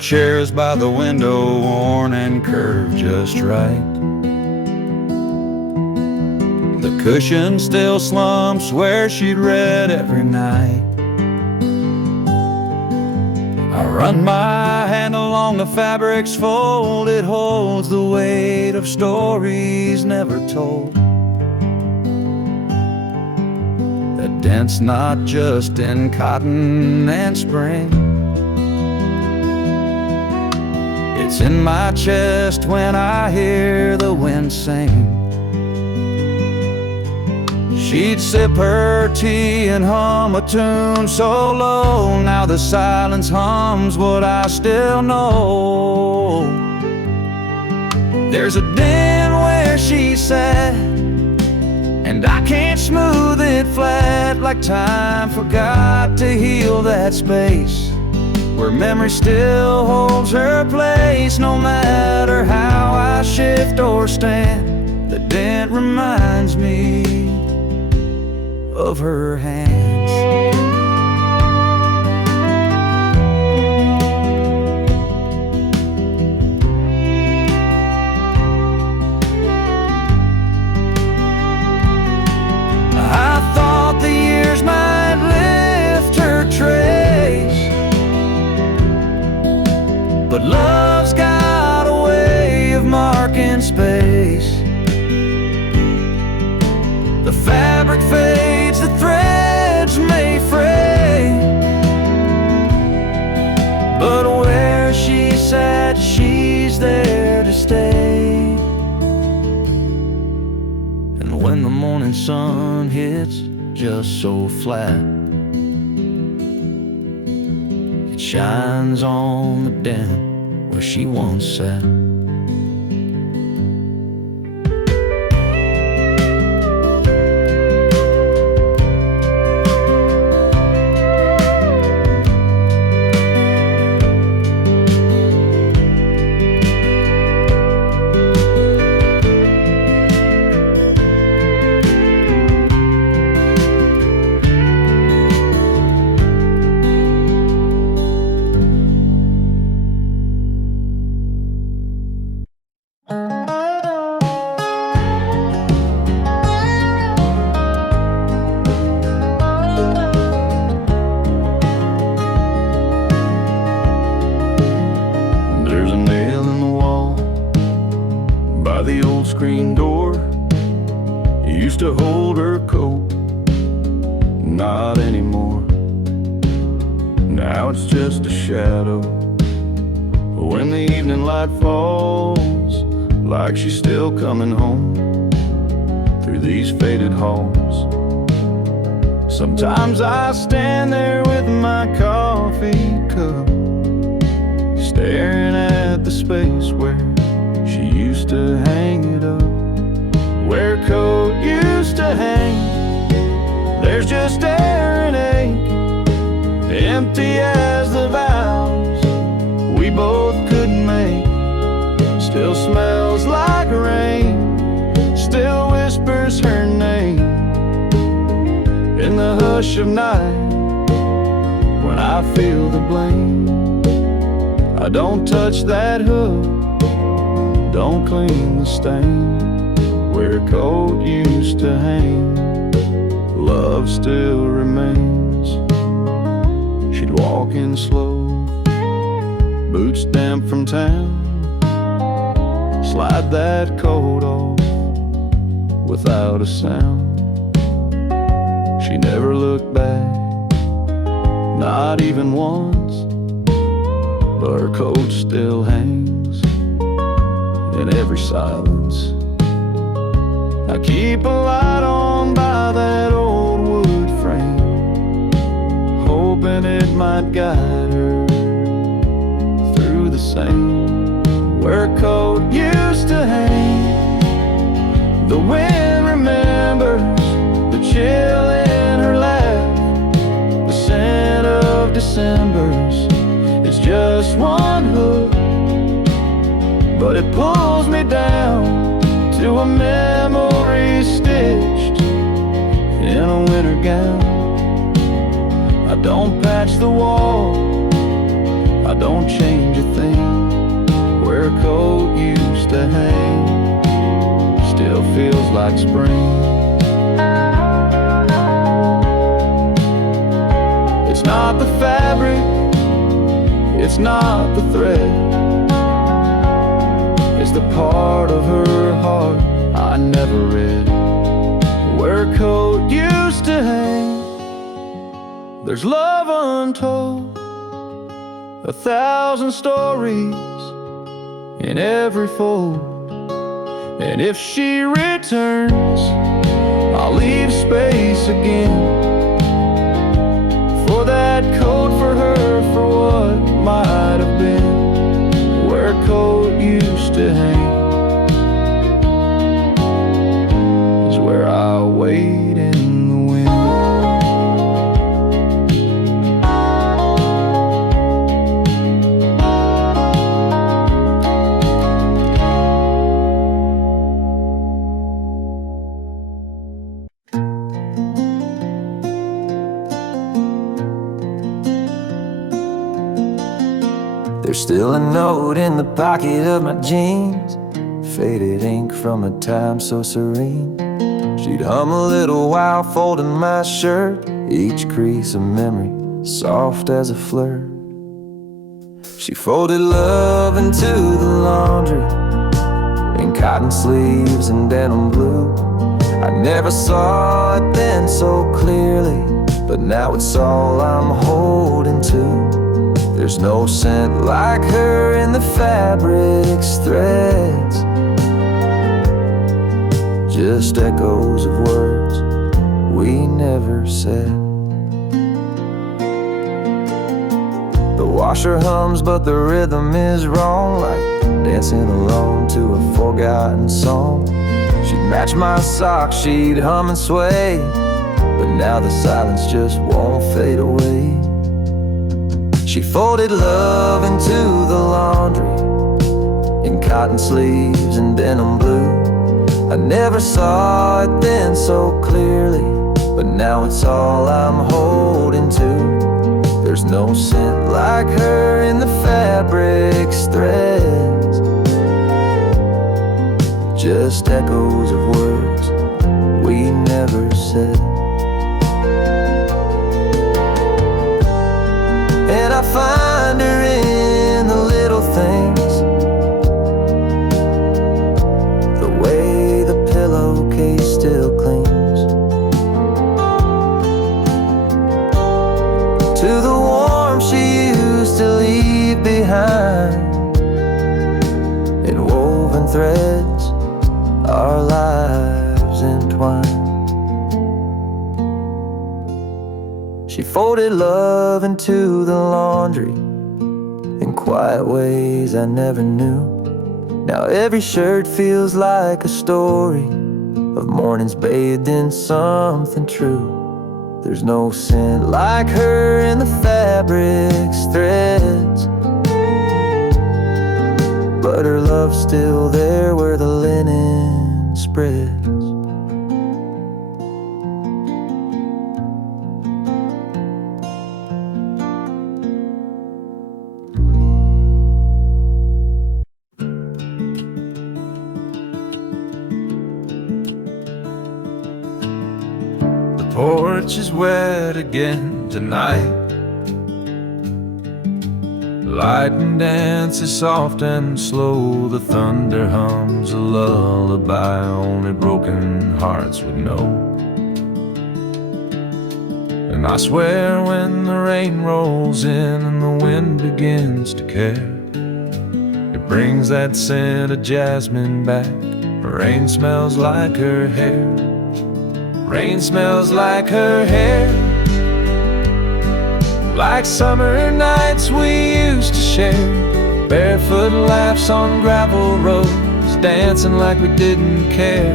chairs by the window, worn and curved just right. The cushion still slumps where she'd read every night. I run my hand along the fabric's fold. It holds the weight of stories never told, that dent's not just in cotton and spring. It's in my chest when I hear the wind sing. She'd sip her tea and hum a tune so low, now the silence hums what I still know. There's a den where she sat, and I can't smooth it flat, like time forgot to heal that space where memory still holds her place. No matter how I shift or stand, the dent reminds me of her hands. I thought the years might lift her trace, but love's got a way of marking space. The fabric fades, the threads may fray, but where she sat, she's there to stay. And when the morning sun hits just so flat, it shines on the dent where she once sat. The old screen door used to hold her coat, not anymore. Now it's just a shadow when the evening light falls, like she's still coming home through these faded halls. Sometimes I stand there with my coffee cup, staring at the space where she used to hang it up, where a coat used to hang. There's just air and ache, empty as the vows we both couldn't make. Still smells like rain, still whispers her name in the hush of night when I feel the blame. I don't touch that hook, don't clean the stain where a coat used to hang. Love still remains. She'd walk in slow, boots damp from town, slide that coat off without a sound. She never looked back, not even once, but her coat still hangs in every silence. I keep a light on by that old wood frame, hoping it might guide her through the same where a coat used to hang. The wind remembers the chill in her lap, the scent of December's. It's just one hook, but it pulls me down to a memory stitched in a winter gown. I don't patch the wall, I don't change a thing. like spring. It's not the fabric, it's not the thread, it's the part of her heart I never read. Where a coat used to hang, there's love untold, 1,000 stories in every fold. And if she returns, I'll leave space again for that coat, for her, for what might have been. Where a coat used to hang is where I wait in the wind. There's still a note in the pocket of my jeans, faded ink from a time so serene. She'd hum a little while folding my shirt, each crease a memory, soft as a flirt. She folded love into the laundry, in cotton sleeves and denim blue. I never saw it then so clearly, but now it's all I'm holding to. There's no scent like her in the fabric's threads, just echoes of words we never said. The washer hums but the rhythm is wrong, like dancing alone to a forgotten song. She'd match my socks, she'd hum and sway, but now the silence just won't fade away. She folded love into the laundry, in cotton sleeves and denim blue. I never saw it then so clearly, but now it's all I'm holding to. There's no scent like her in the fabric's threads, just echoes of words we never said. And I find her in the little things, the way the pillowcase still clings to the warmth she used to leave behind. In woven threads, our lives entwined. She folded love into the laundry in quiet ways I never knew. Now every shirt feels like a story of mornings bathed in something true. There's no scent like her in the fabric's threads, but her love's still there where the linen spreads. Porch is wet again tonight. Lightning dances soft and slow. The thunder hums a lullaby only broken hearts would know. And I swear when the rain rolls in and the wind begins to care, it brings that scent of jasmine back. Rain smells like her hair. Rain smells like her hair, like summer nights we used to share. Barefoot laughs on gravel roads, dancing like we didn't care.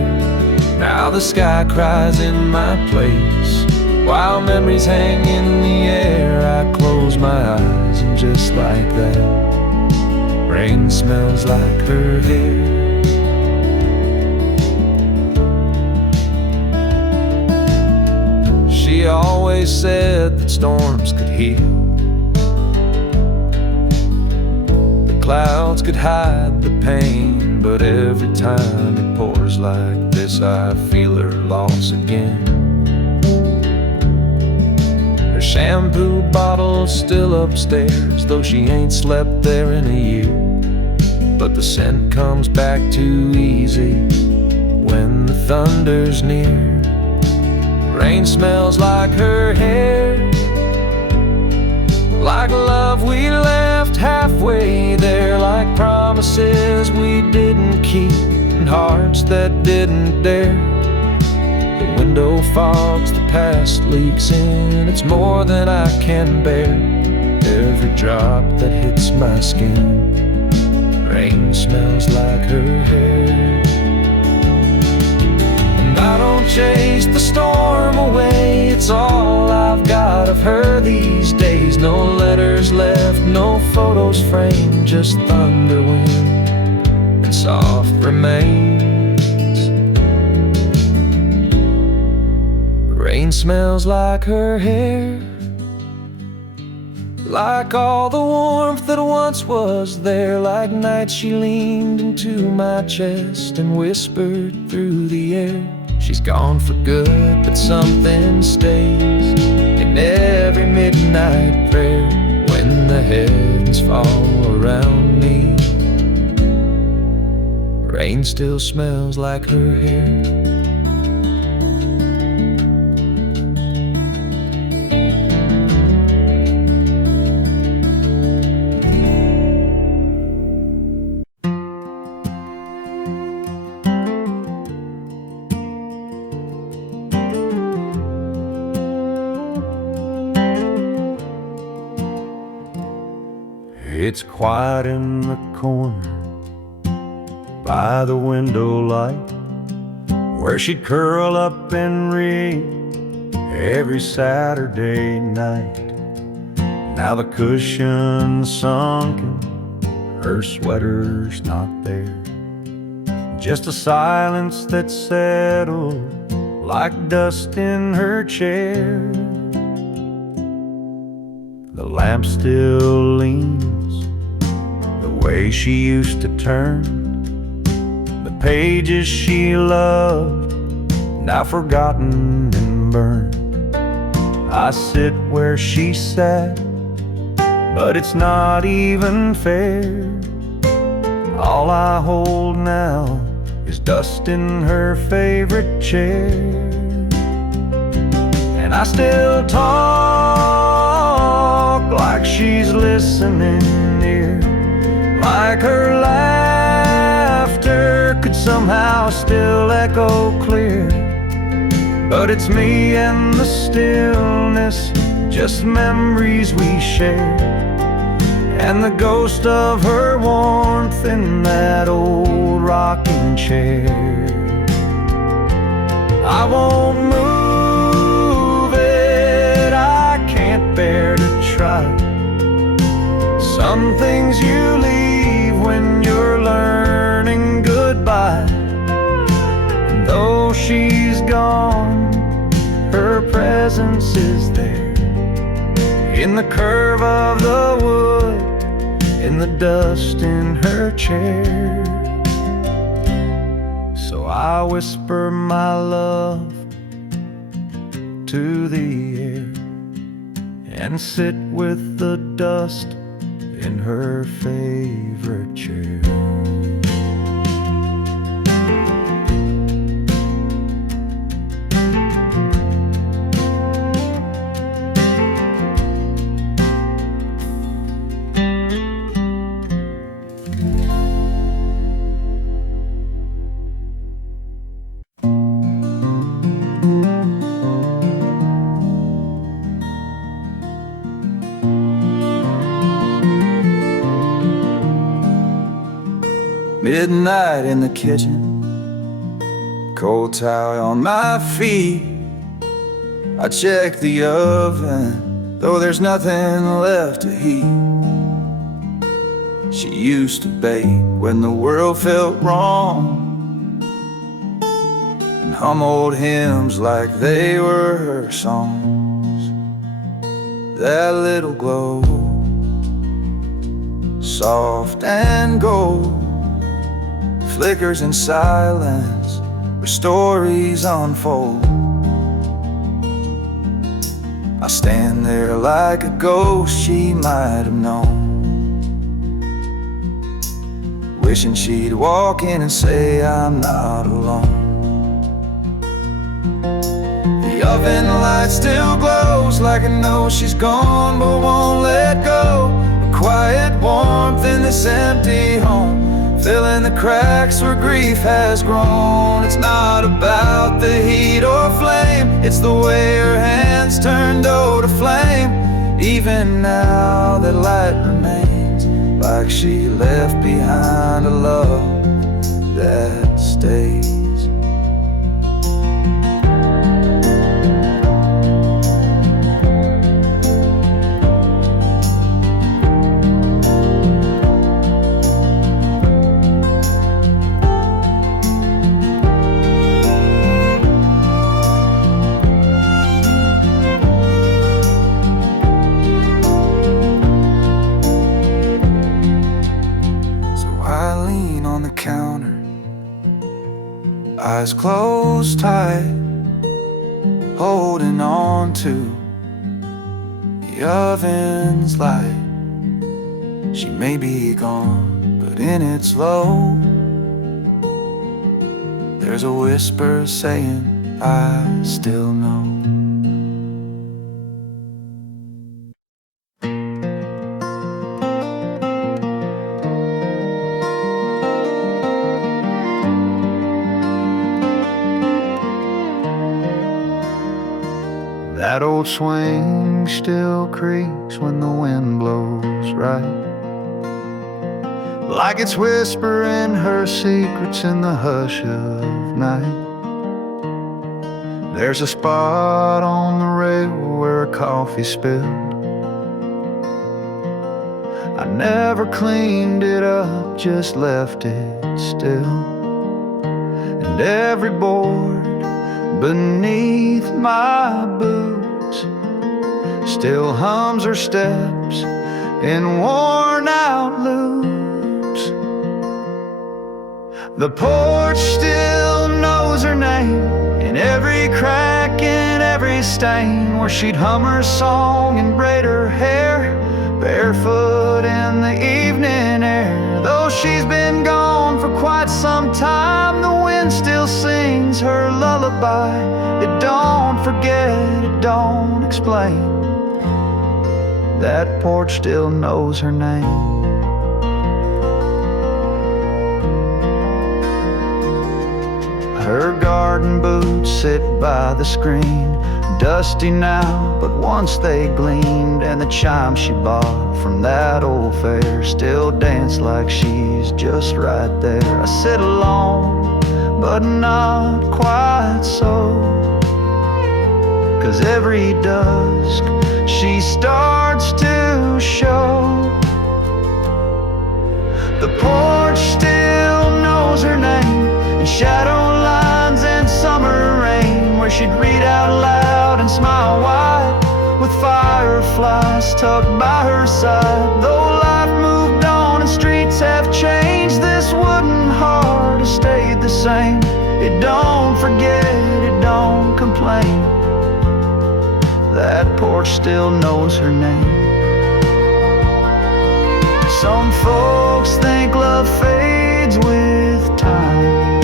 Now the sky cries in my place, while memories hang in the air. I close my eyes and just like that, rain smells like her hair. She always said that storms could heal. The clouds could hide the pain, but every time it pours like this, I feel her loss again. Her shampoo bottle's still upstairs, though she ain't slept there in a year. But the scent comes back too easy when the thunder's near. Rain smells like her hair, like love we left halfway there, like promises we didn't keep and hearts that didn't dare. The window fogs, the past leaks in, it's more than I can bear. Every drop that hits my skin, rain smells like her hair. And I don't chase the storm away, it's all I've got of her these days. No letters left, no photos framed, just thunder, wind, and soft remains. Rain smells like her hair, like all the warmth that once was there, like nights she leaned into my chest and whispered through the air. She's gone for good, but something stays in every midnight prayer. When the heavens fall around me, rain still smells like her hair. It's quiet in the corner by the window light, where she'd curl up and read every Saturday night. Now the cushion's sunken, her sweater's not there, just a silence that settled like dust in her chair. The lamp still leans the way she used to turn, the pages she loved, now forgotten and burned. I sit where she sat, but it's not even fair. All I hold now is dust in her favorite chair. And I still talk like she's listening near, like her laughter could somehow still echo clear. But it's me and the stillness, just memories we share, and the ghost of her warmth in that old rocking chair. I won't move it, I can't bear to try. Some things you leave when you're learning goodbye. And though she's gone, her presence is there, in the curve of the wood, in the dust in her chair. So I whisper my love to the air and sit with the dust in her favorite chair. Midnight in the kitchen, cold towel on my feet. I check the oven, though there's nothing left to heat. She used to bake when the world felt wrong, and hum old hymns like they were her songs. That little glow soft and gold, flickers in silence where stories unfold. I stand there like a ghost she might have known, wishing she'd walk in and say I'm not alone. The oven light still glows like I know she's gone but won't let go. A quiet warmth in this empty home, filling the cracks where grief has grown. It's not about the heat or flame, it's the way her hands turn dough to flame. Even now that light remains, like she left behind a love that stays. Eyes closed tight, holding on to the oven's light. She may be gone, but in its glow, there's a whisper saying, I still know. That old swing still creaks when the wind blows right, like it's whispering her secrets in the hush of night. There's a spot on the rail where a coffee spilled. I never cleaned it up, just left it still. And every board beneath my boots still hums her steps in worn out loops. The porch still knows her name, in every crack, in every stain, where she'd hum her song and braid her hair, barefoot in the evening air. Though she's been gone for quite some time, the wind still sings her lullaby. It don't forget, it don't explain. That porch still knows her name. Her garden boots sit by the screen, dusty now, but once they gleamed. And the chime she bought from that old fair still dance like she's just right there. I sit alone, but not quite so, 'cause every dusk she starts to show. The porch still knows her name, in shadow lines and summer rain, where she'd read out loud and smile wide, with fireflies tucked by her side. Though life moved on and streets have changed, this wooden heart has stayed the same. It don't forget, it don't complain. That porch still knows her name. Some folks think love fades with time,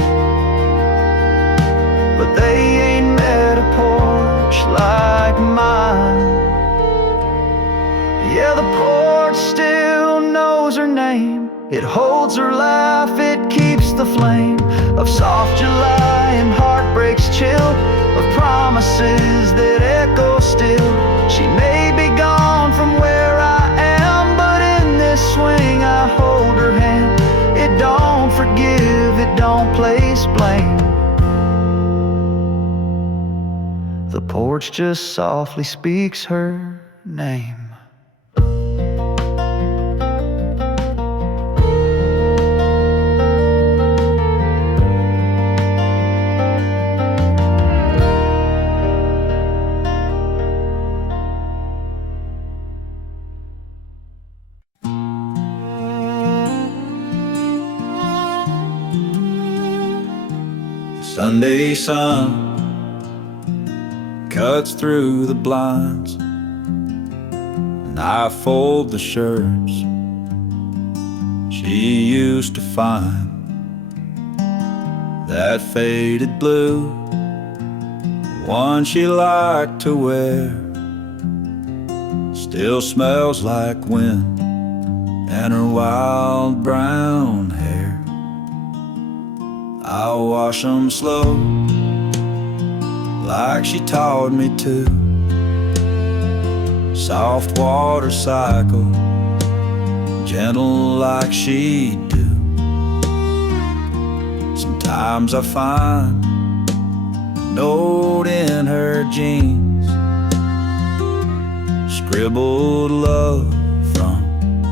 but they ain't met a porch like mine. Yeah, the porch still knows her name. It holds her laugh, it keeps the flame of soft July and heartbreak's chill, of promises that echo still. She may be gone from where I am, but in this swing I hold her hand. It don't forgive, it don't place blame. The porch just softly speaks her name. Sunday sun cuts through the blinds, and I fold the shirts she used to find. That faded blue, one she liked to wear, still smells like wind and her wild brown hair. I'll wash 'em slow, like she taught me to. Soft water cycle, gentle like she do. Sometimes I find a note in her jeans, scribbled love from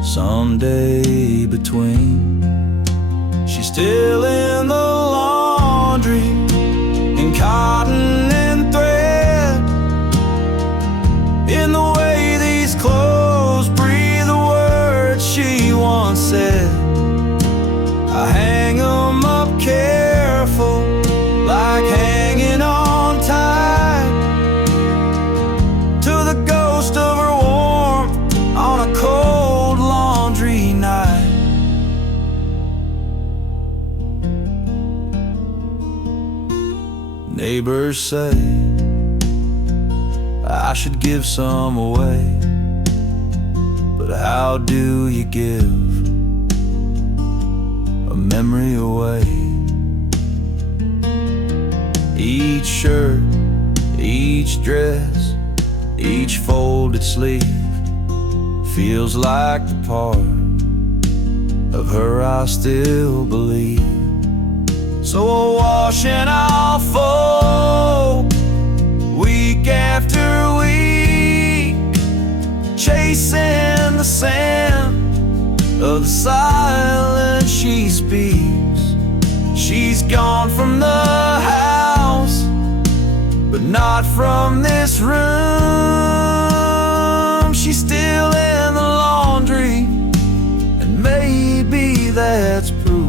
someday between. She's still in the laundry, in cotton and thread, in the way these clothes breathe the words she once said. I hang 'em up careful, like hanging on tight to the ghost of her warmth on a cold laundry night. Neighbors say I should give some away, but how do you give a memory away? Each shirt, each dress, each folded sleeve feels like the part of her I still believe. So I'll wash and I'll fold, week after week, chasing the sand of the silence she speaks. She's gone from the house, but not from this room. She's still in the laundry, and maybe that's proof.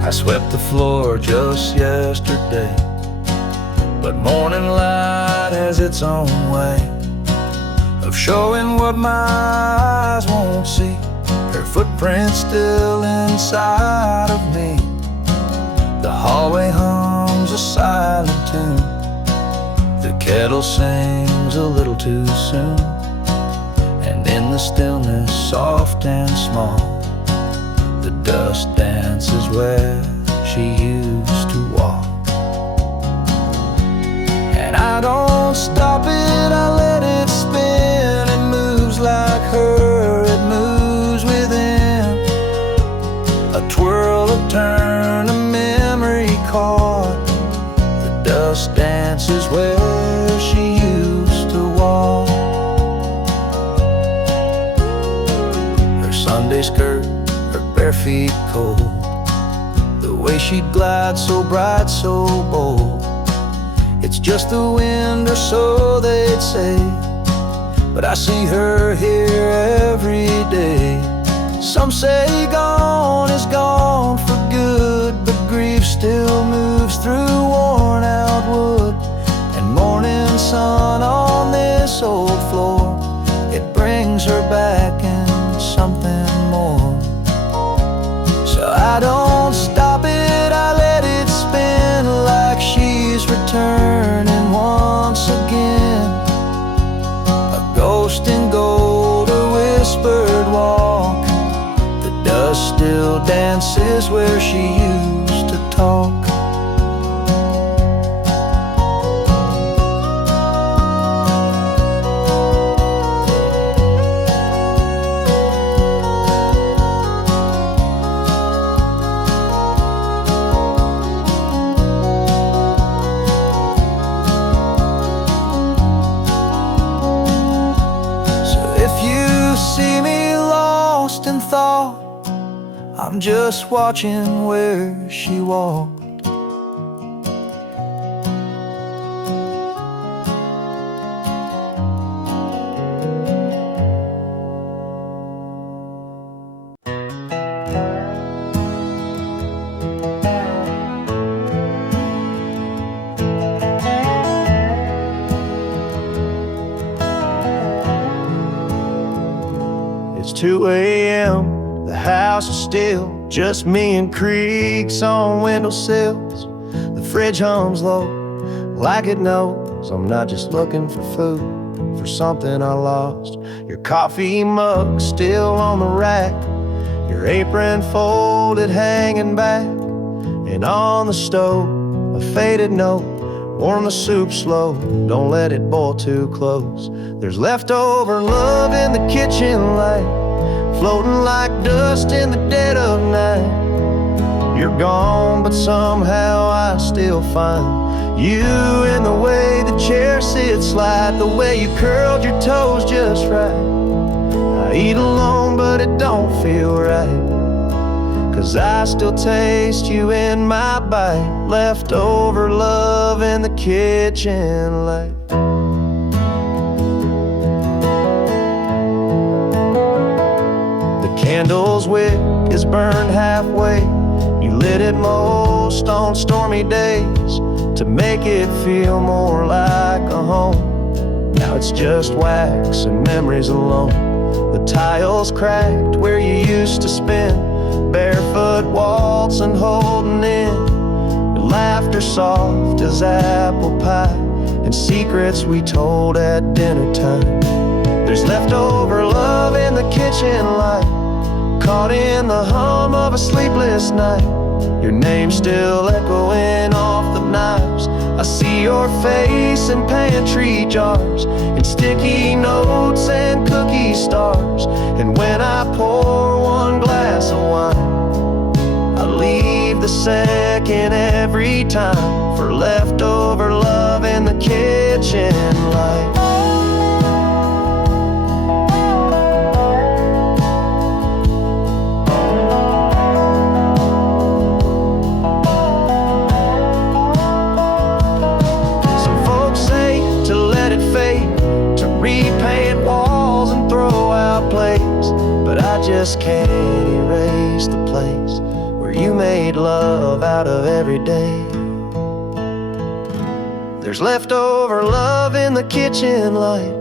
I swept the floor just yesterday, but morning light has its own way of showing what my eyes won't see. Her footprint's still inside of me. The hallway hums a silent tune. The kettle sings a little too soon, and in the stillness, soft and small, the dust dances where she used to walk. And I don't stop it, I let it spin. It moves like her, it moves within a twirl, a turn, a memory caught. The dust dances where she used to walk. Her Sunday skirt, her bare feet cold, the way she'd glide so bright, so bold. It's just the wind, or so they'd say, but I see her here every day. Some say gone is gone for good, but grief still moves through worn out wood. And morning sun on this old floor, it brings her back in something more. So I don't stop it, I let it spin like she's returning once again. A ghost in gold, a whispered walk. The dust still dances where she used to talk. I'm just watching where she walks. It's 2 a.m., the house is still, just me and creaks on windowsills. The fridge hums low, like it knows I'm not just looking for food, for something I lost. Your coffee mug still on the rack, your apron folded hanging back, and on the stove, a faded note, warm the soup slow, don't let it boil too close. There's leftover love in the kitchen light, floating like dust in the dead of night. You're gone, but somehow I still find you in the way the chair sits slide, the way you curled your toes just right. I eat alone, but it don't feel right, 'cause I still taste you in my bite. Leftover love in the kitchen light. The candle's wick is burned halfway. You lit it most on stormy days to make it feel more like a home. Now it's just wax and memories alone. The tiles cracked where you used to spin, barefoot waltzing, holding in. Your laughter soft as apple pie, and secrets we told at dinner time. There's leftover love in the kitchen light, caught in the hum of a sleepless night. Your name still echoing off the knives. I see your face in pantry jars, and sticky notes and cookie stars. And when I pour one glass of wine, I leave the second every time for leftover love in the kitchen light. Some folks say to let it fade, to repaint walls and throw out plates, but I just can't erase the place where you made love out of every day. There's leftover love in the kitchen light.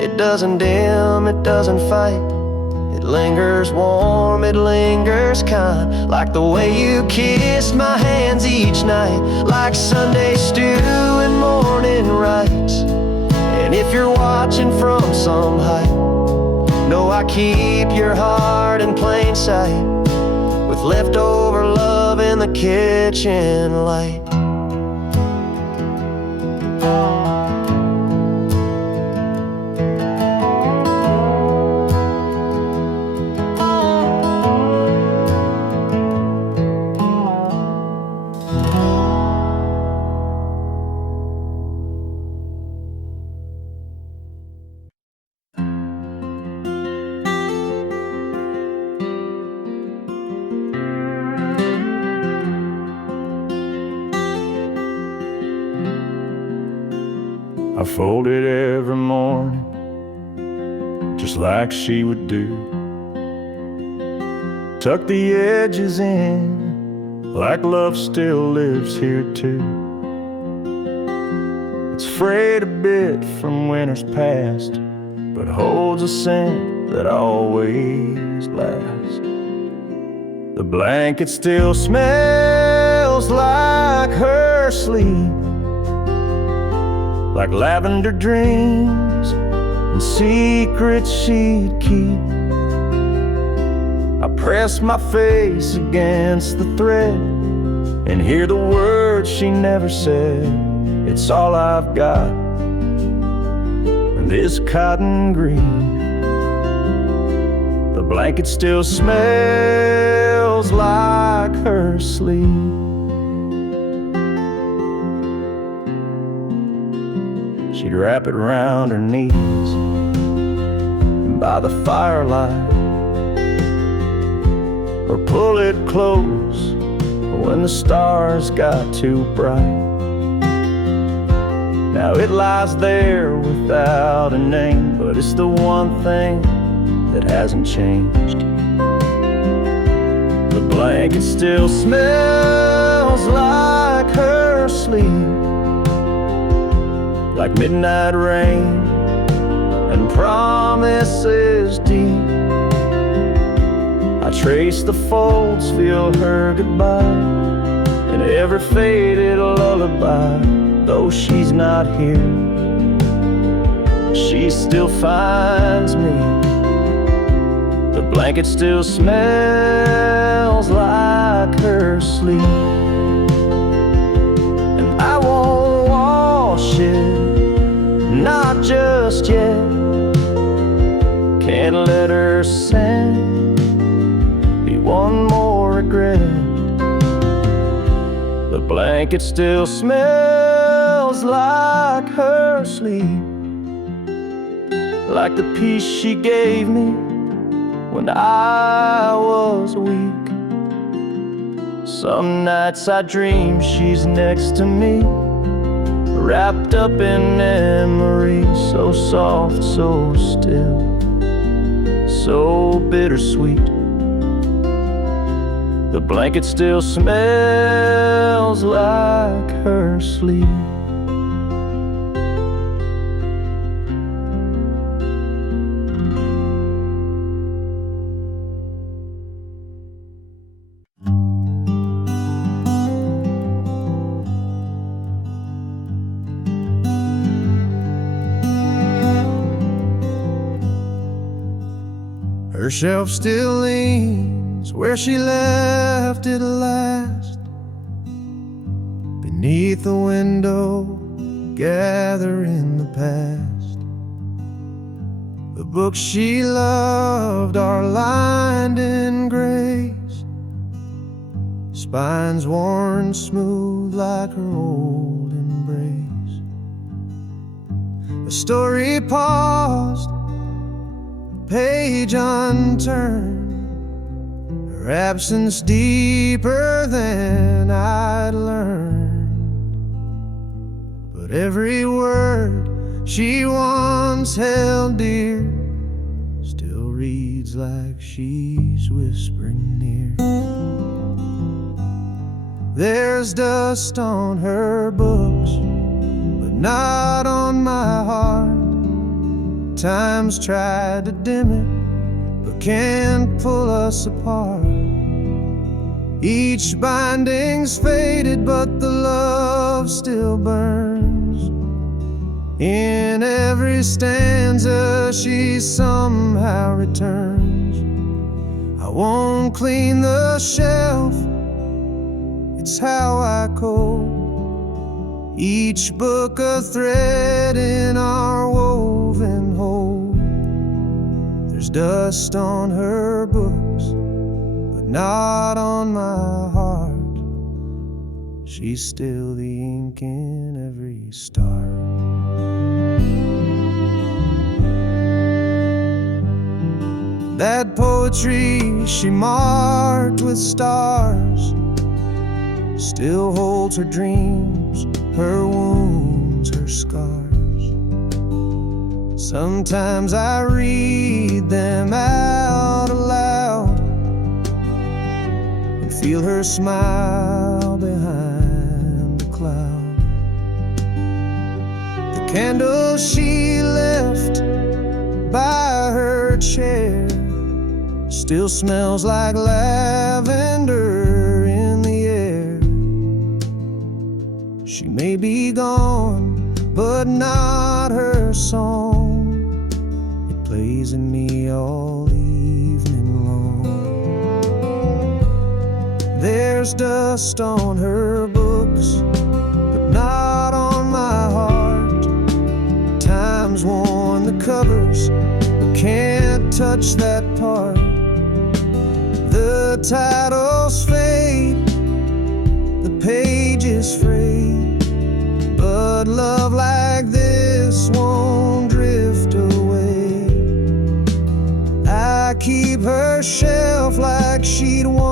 It doesn't dim, it doesn't fight. It lingers warm, it lingers kind, like the way you kissed my hands each night, like Sunday stew and morning rites. And if you're watching from some height, know I keep your heart in plain sight, with leftover love in the kitchen light. I fold it every morning, just like she would do. Tuck the edges in, like love still lives here too. It's frayed a bit from winters past, but holds a scent that always lasts. The blanket still smells like her sleep, like lavender dreams and secrets she'd keep. I press my face against the thread and hear the words she never said. It's all I've got, and this cotton green. The blanket still smells like her sleep. She'd wrap it around her knees, and by the firelight, or pull it close when the stars got too bright. Now it lies there without a name, but it's the one thing that hasn't changed. The blanket still smells like her sleep, like midnight rain and promises deep. I trace the folds, feel her goodbye in every faded lullaby. Though she's not here, she still finds me. The blanket still smells like her sleep, and I won't wash it, not just yet. Can't let her sin be one more regret. The blanket still smells like her sleep, like the peace she gave me when I was weak. Some nights I dream she's next to me, wrapped up in memories, so soft, so still, so bittersweet. The blanket still smells like her sleep. Her shelf still leans where she left it last, beneath the window, gathering the past. The books she loved are lined in grace, spines worn smooth like her old embrace. The story paused, page unturned, her absence deeper than I'd learned. But every word she once held dear still reads like she's whispering near. There's dust on her books, but not on my heart. Time's tried to dim it, but can't pull us apart. Each binding's faded, but the love still burns. In every stanza she somehow returns. I won't clean the shelf, it's how I code. Each book a thread in our woven whole. There's dust on her books, but not on my heart. She's still the ink in every star. That poetry she marked with stars still holds her dreams, her wounds, her scars. Sometimes I read them out aloud and feel her smile behind the cloud. The candle she left by her chair still smells like lavender in the air. She may be gone, but not her song. It plays in me all evening long. There's dust on her books, but not on my heart. Time's worn the covers, but can't touch that part. The titles fade, the pages fray, but love like this won't drift away. I keep her shelf like she'd want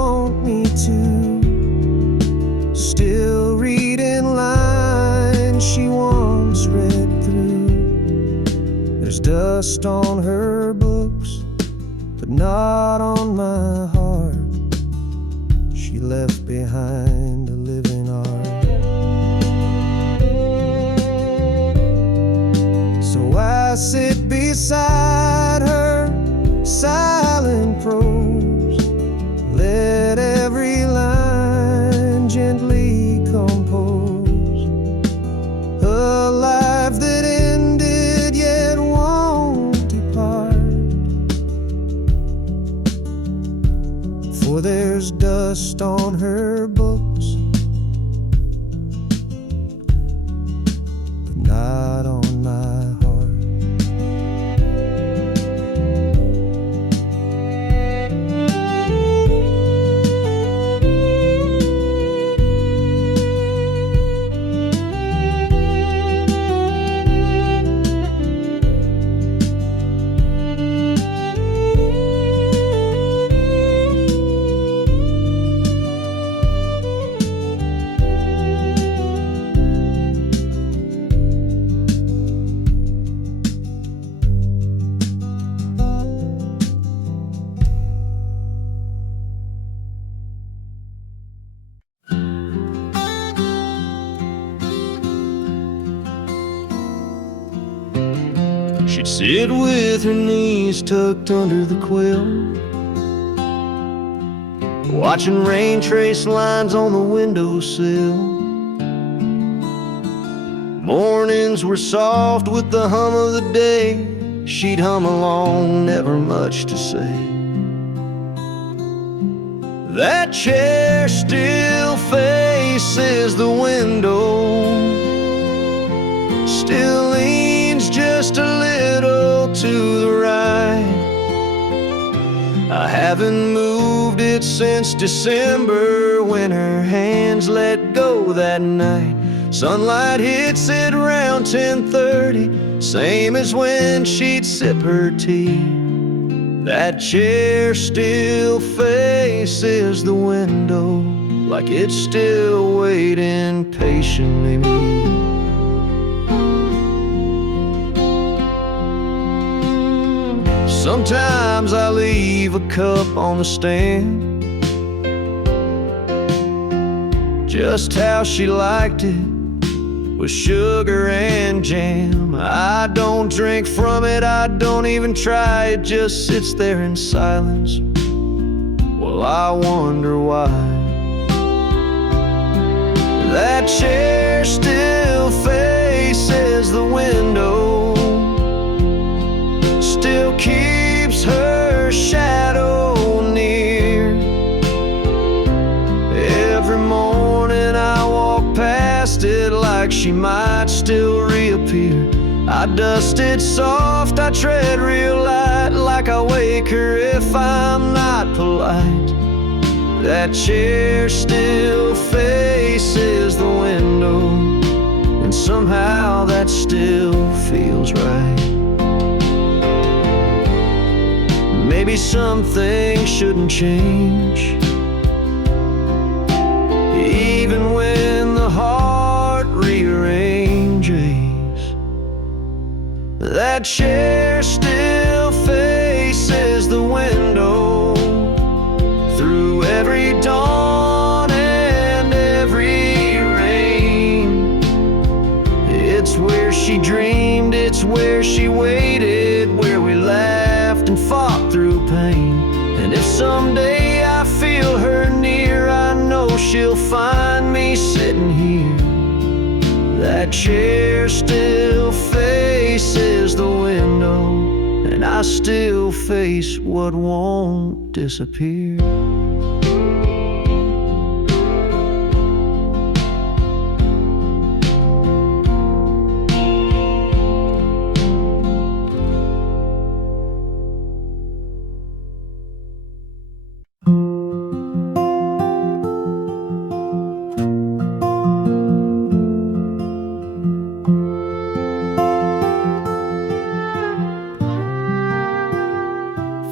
There's dust on her books, but not on my heart. She left behind a living art. So I sit beside her, silent prose, let every line gently compose a life that ended yet won't depart. For there's dust on her books, but not on my heart. She'd sit with her knees tucked under the quilt, watching rain trace lines on the windowsill. Mornings were soft with the hum of the day. She'd hum along, never much to say. That chair still faces the window, still leans just a little to the right. I haven't moved it since December, when her hands let go that night. Sunlight hits it around 10:30, same as when she'd sip her tea. That chair still faces the window, like it's still waiting patiently. Sometimes I leave a cup on the stand, just how she liked it, with sugar and jam. I don't drink from it, I don't even try, it just sits there in silence. Well, I wonder why. That chair still faces the window, still keeps her shadow near. Every morning I walk past it like she might still reappear. I dust it soft, I tread real light, like I wake her if I'm not polite. That chair still faces the window, and somehow that still feels right. Maybe some things shouldn't change, even when the heart rearranges. That chair still faces the window, through every dawn and every rain. It's where she dreamed, it's where she waited, where we laughed and fought through pain. And if someday I feel her near, I know she'll find me sitting here. That chair still faces the window, and I still face what won't disappear.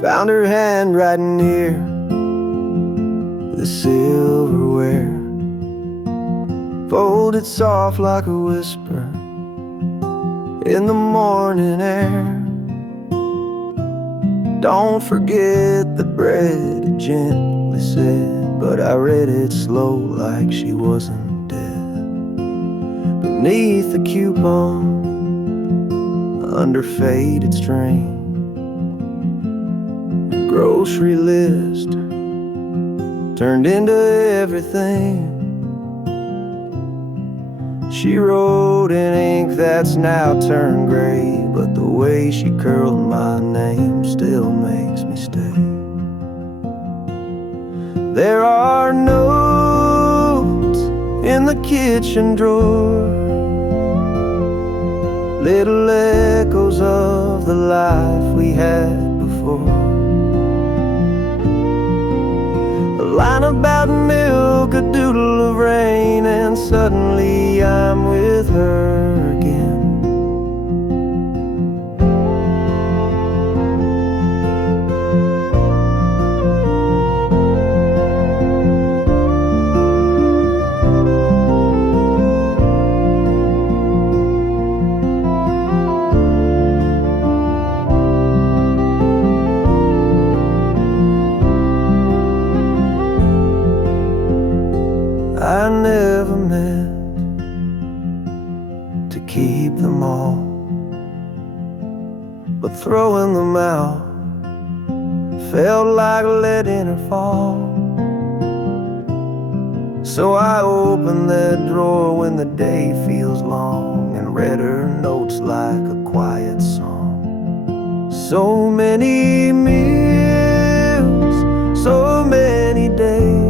Found her handwriting near the silverware, folded soft like a whisper in the morning air. Don't forget the bread, it gently said, but I read it slow like she wasn't dead. Beneath the coupon, under faded string, grocery list turned into everything. She wrote in ink that's now turned gray, but the way she curled my name still makes me stay. There are notes in the kitchen drawer, little echoes of the life we had before. A line about milk, a doodle of rain, and suddenly I'm with her again. I never meant to keep them all, but throwing them out felt like letting her fall. So I opened that drawer when the day feels long and read her notes like a quiet song. So many meals, so many days,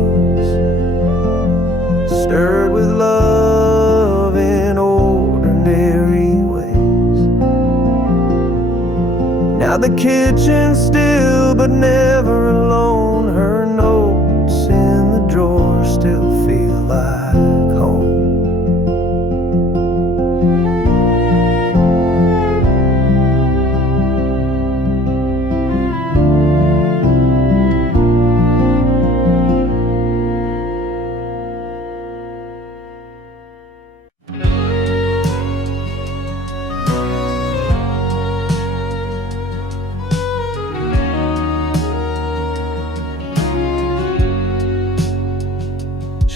stirred with love in ordinary ways. Now the kitchen's still but never alone. Her notes in the drawer still feel like home.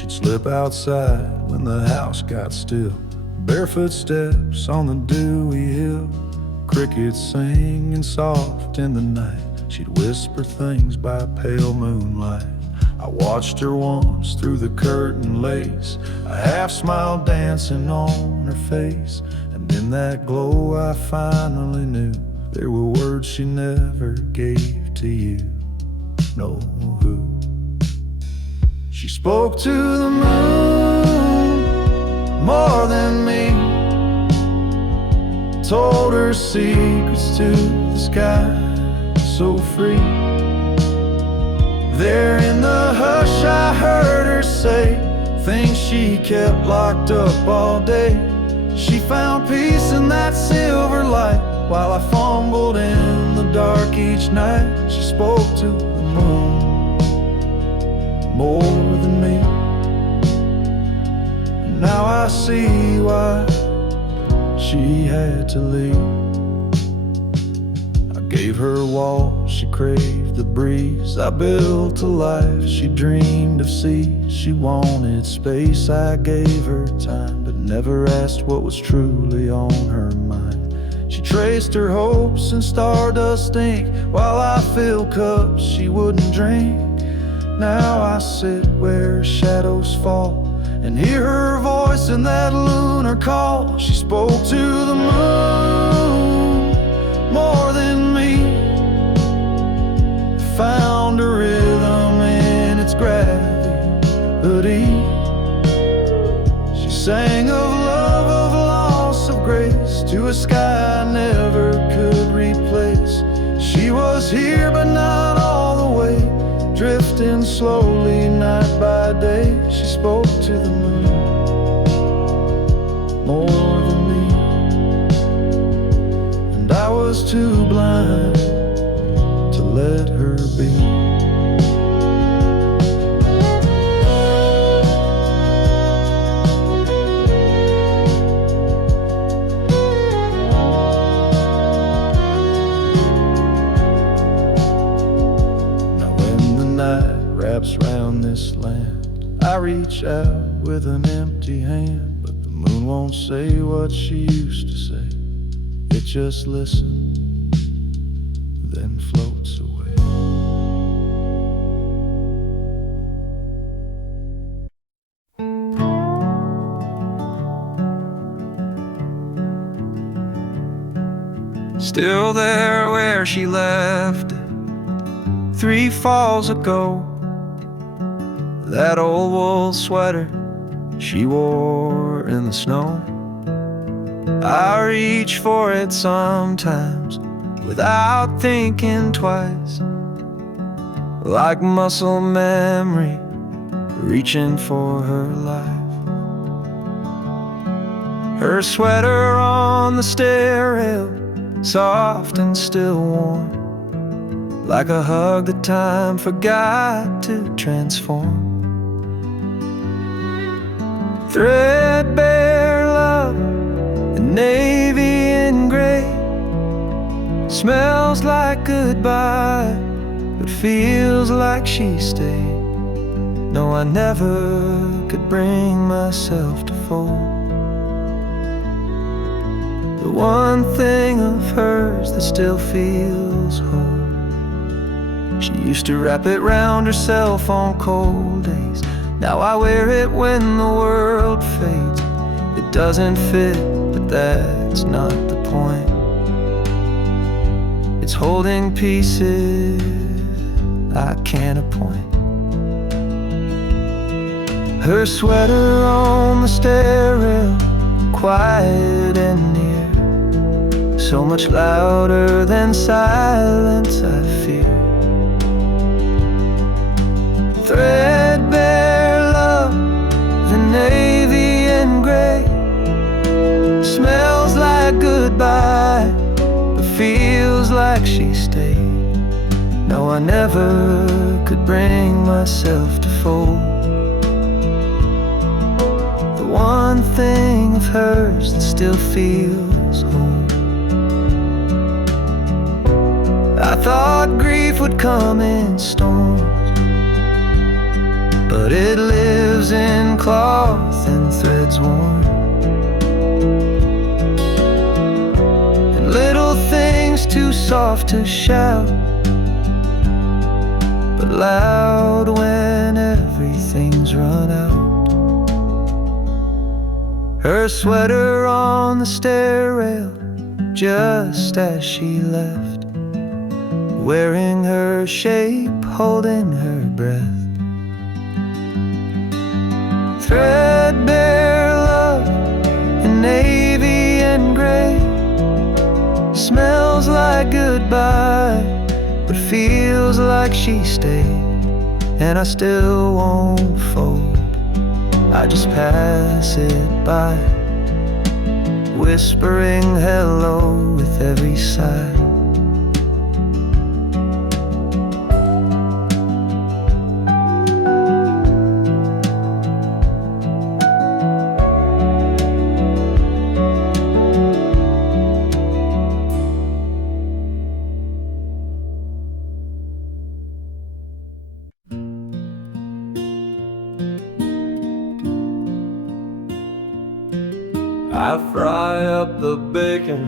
Slip outside when the house got still, barefoot steps on the dewy hill, crickets singing soft in the night. She'd whisper things by pale moonlight. I watched her once through the curtain lace, a half smile dancing on her face, and in that glow I finally knew there were words she never gave to you. No, who? She spoke to the moon more than me, told her secrets to the sky, so free. There in the hush I heard her say things she kept locked up all day. She found peace in that silver light while I fumbled in the dark each night. She spoke to the moon more than me. Now I see why she had to leave. I gave her walls, she craved the breeze. I built a life she dreamed of seas. She wanted space, I gave her time, but never asked what was truly on her mind. She traced her hopes in stardust ink while I filled cups she wouldn't drink. Now I sit where shadows fall and hear her voice in that lunar call. She spoke to the moon more than me, found a rhythm in its gravity. She sang of love, of loss, of grace, to a sky I never could replace. She was here but not all the way, drifting slowly night by day. She spoke to the moon more than me, and I was too blind to let her be. what's round this land. I reach out with an empty hand, but the moon won't say what she used to say. It just listens, then floats away. Still there where she left it 3 falls ago. That old wool sweater she wore in the snow. I reach for it sometimes without thinking twice, like muscle memory reaching for her life. Her sweater on the stair rail, soft and still warm, like a hug that time forgot to transform. Threadbare love in navy and gray, smells like goodbye, but feels like she stayed. No, I never could bring myself to fold the one thing of hers that still feels home. She used to wrap it round herself on cold days. Now I wear it when the world fades. It doesn't fit, but that's not the point. It's holding pieces I can't appoint. Her sweater on the stair rail, quiet and near, so much louder than silence I fear. Threadbare love, the navy and gray, smells like goodbye, but feels like she stayed. No, I never could bring myself to fold the one thing of hers that still feels home. I thought grief would come in storms, but it lives in cloth and threads worn, and little things too soft to shout, but loud when everything's run out. Her sweater on the stair rail, just as she left, wearing her shape, holding her breath. Threadbare love in navy and gray, smells like goodbye, but feels like she stayed. And I still won't fold, I just pass it by, whispering hello with every sigh. I fry up the bacon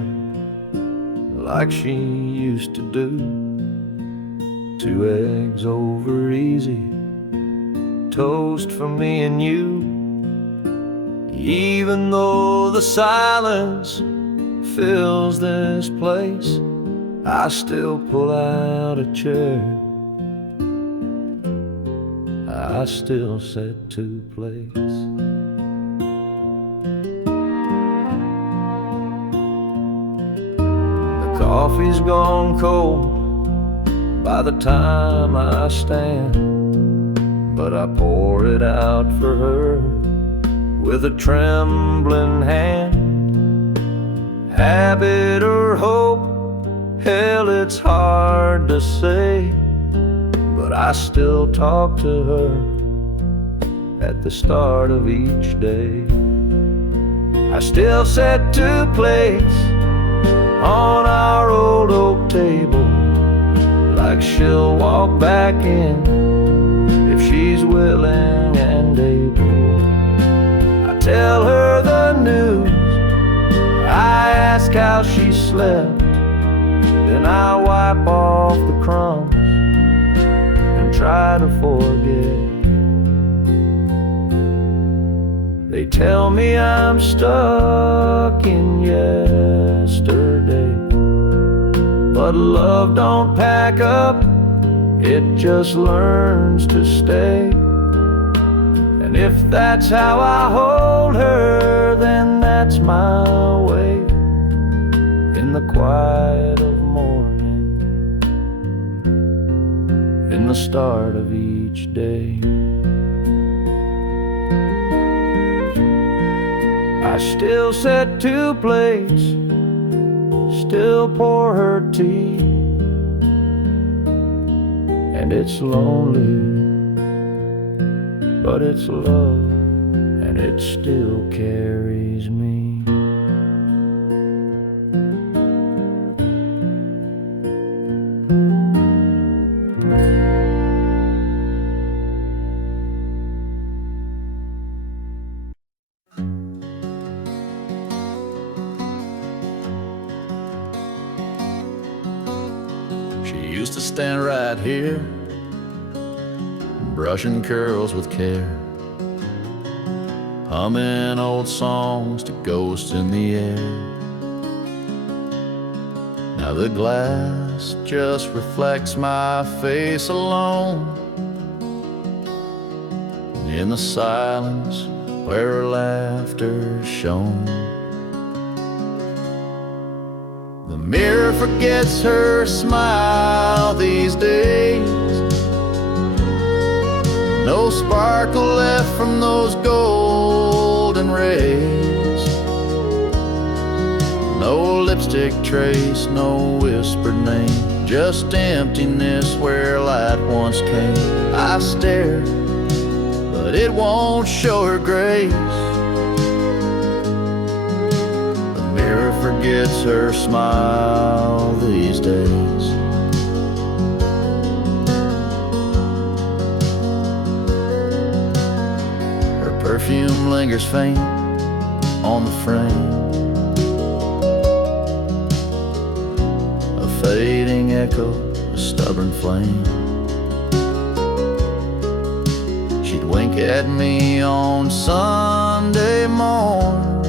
like she used to do. 2 eggs over easy, toast for me and you. Even though the silence fills this place, I still pull out a chair, I still set to place. Coffee's gone cold by the time I stand, but I pour it out for her with a trembling hand. Habit or hope, hell, it's hard to say, but I still talk to her at the start of each day. I still set 2 plates on our old oak table, like she'll walk back in if she willing and able. I tell her the news, I ask how she slept, then I wipe off the crumbs and try to forget. They tell me I'm stuck in yesterday, but love don't pack up, it just learns to stay. And if that's how I hold her, then that's my way. In the quiet of morning, in the start of each day, I still set 2 plates, still pour her tea, and it's lonely, but it's love, and it still carries me. She used to stand right here, brushing curls with care, humming old songs to ghosts in the air. Now the glass just reflects my face alone, in the silence where her laughter shone. The mirror forgets her smile these days, no sparkle left from those golden rays, no lipstick trace, no whispered name, just emptiness where light once came. I stare, but it won't show her grace. The mirror forgets her smile these days. Her perfume lingers faint on the frame, a fading echo, a stubborn flame. She'd wink at me on Sunday morns,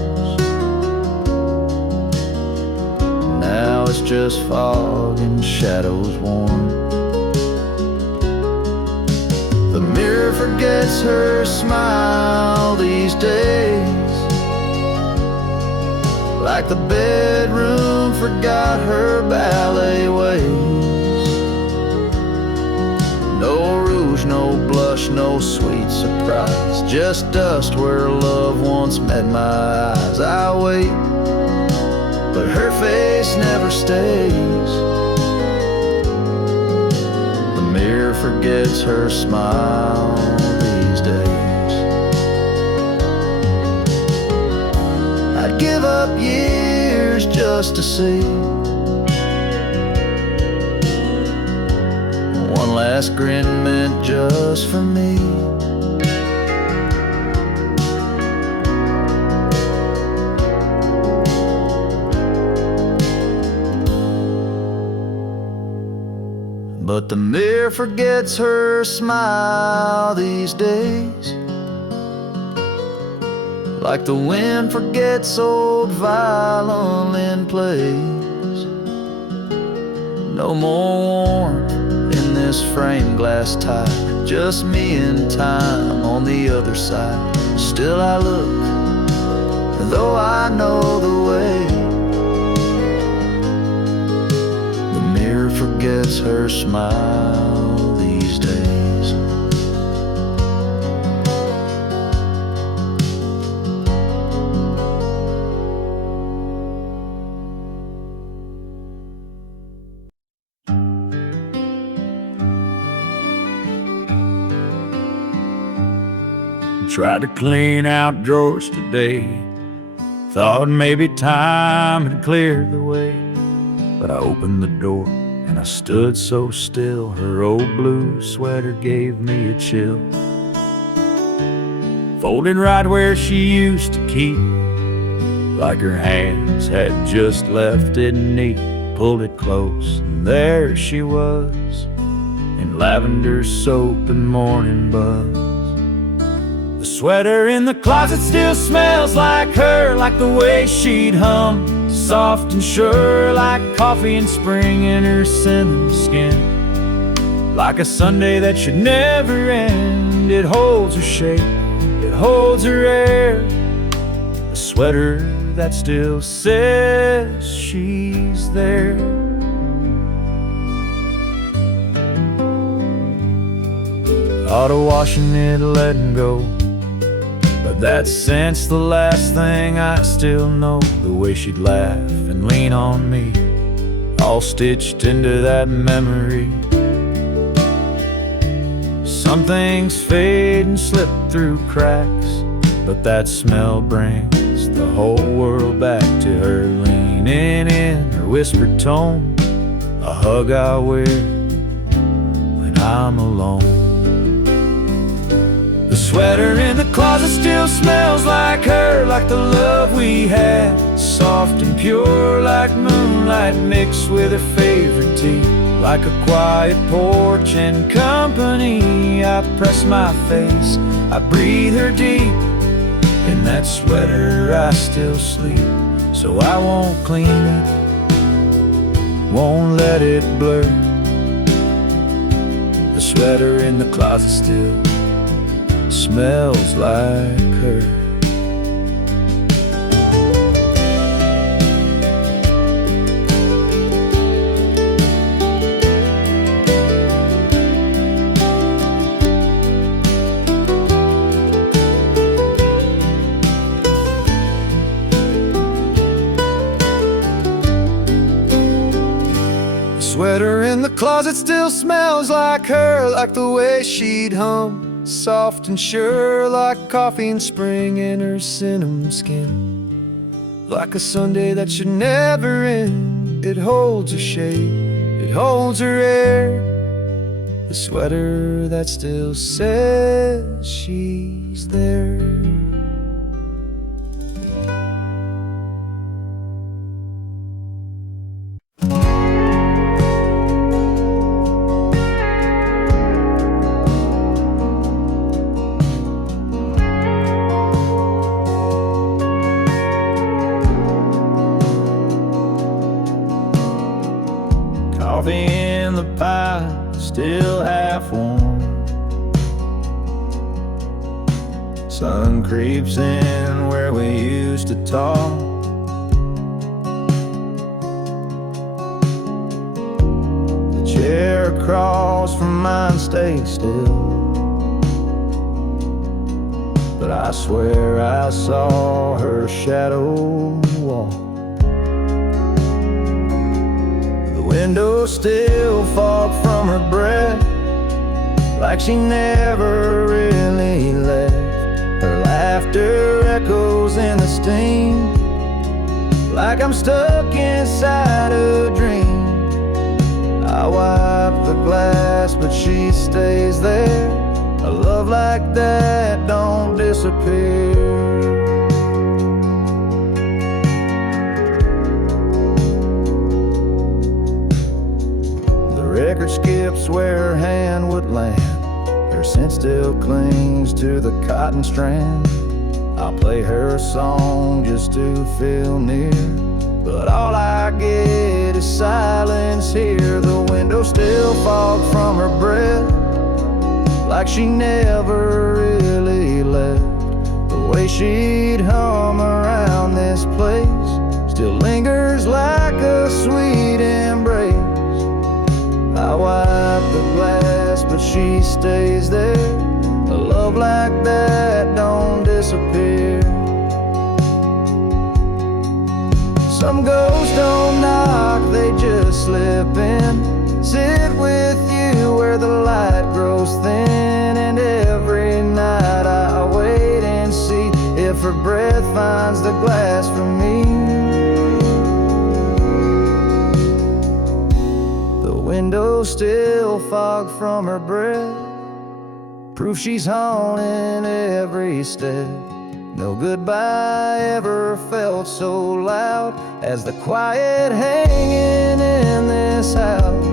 now it's just fog and shadows worn. The mirror forgets her smile these days, like the bedroom forgot her ballet ways. No rouge, no blush, no sweet surprise, just dust where love once met my eyes. I wait, but her face never stays. The mirror forgets her smile these days. I'd give up years just to see one last grin meant just for me. But the mirror forgets her smile these days, like the wind forgets old violin plays. No more warmth in this framed glass tie, just me and time on the other side. Still I look, though I know the way. The mirror forgets her smile these days. Tried to clean out drawers today, thought maybe time had cleared the way. But I opened the door and I stood so still, her old blue sweater gave me a chill. folded right where she used to keep, like her hands had just left it neat. Pulled it close, and there she was, in lavender soap and morning buzz. The sweater in the closet still smells like her, like the way she'd hum, soft and sure, like coffee in spring in her cinnamon skin. Like a Sunday that should never end, it holds her shape, it holds her air. A sweater that still says she's there. Auto washing it, letting go, but that scent's the last thing I still know. The way she'd laugh and lean on me, all stitched into that memory. Some things fade and slip through cracks, but that smell brings the whole world back to her, leaning in her whispered tone, a hug I wear when I'm alone. The sweater in the closet still smells like her, like the love we had, soft and pure, like moonlight mixed with her favorite tea. Like a quiet porch and company, I press my face, I breathe her deep. In that sweater I still sleep, so I won't clean it, won't let it blur. The sweater in the closet still smells like her. Sweater in the closet still smells like her, like the way she'd hum, soft and sure, like coffee in spring in her cinnamon skin. Like a Sunday that should never end, it holds her shape, it holds her air. The sweater that still says she's there. Coffee in the pie, still half warm. Sun creeps in where we used to talk. The chair across from mine stays still, but I swear I saw her shadow walk. Window still fog from her breath, like she never really left. Her laughter echoes in the steam, like I'm stuck inside a dream. I wipe the glass, but she stays there. A love like that don't disappear. Record skips where her hand would land, her scent still clings to the cotton strand. I'll play her a song just to feel near, but all I get is silence here. The window still fogged from her breath, like she never really left. The way she'd hum around this place still lingers like a sweet embrace. I wipe the glass, but she stays there. A love like that don't disappear. Some ghosts don't knock, they just slip in. Sit with you where the light grows thin, and every night I wait and see if her breath finds the glass for me. Window still fogged from her breath, Proof she's haunting every step. No goodbye ever felt so loud as the quiet hanging in this house.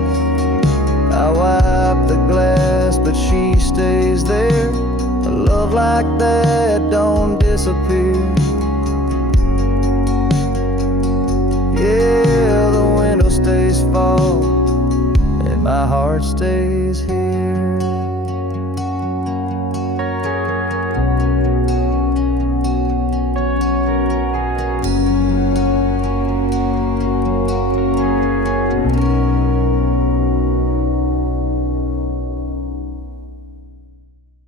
I wipe the glass, but she stays there. A love like that don't disappear. Yeah, the window stays full and my heart stays here.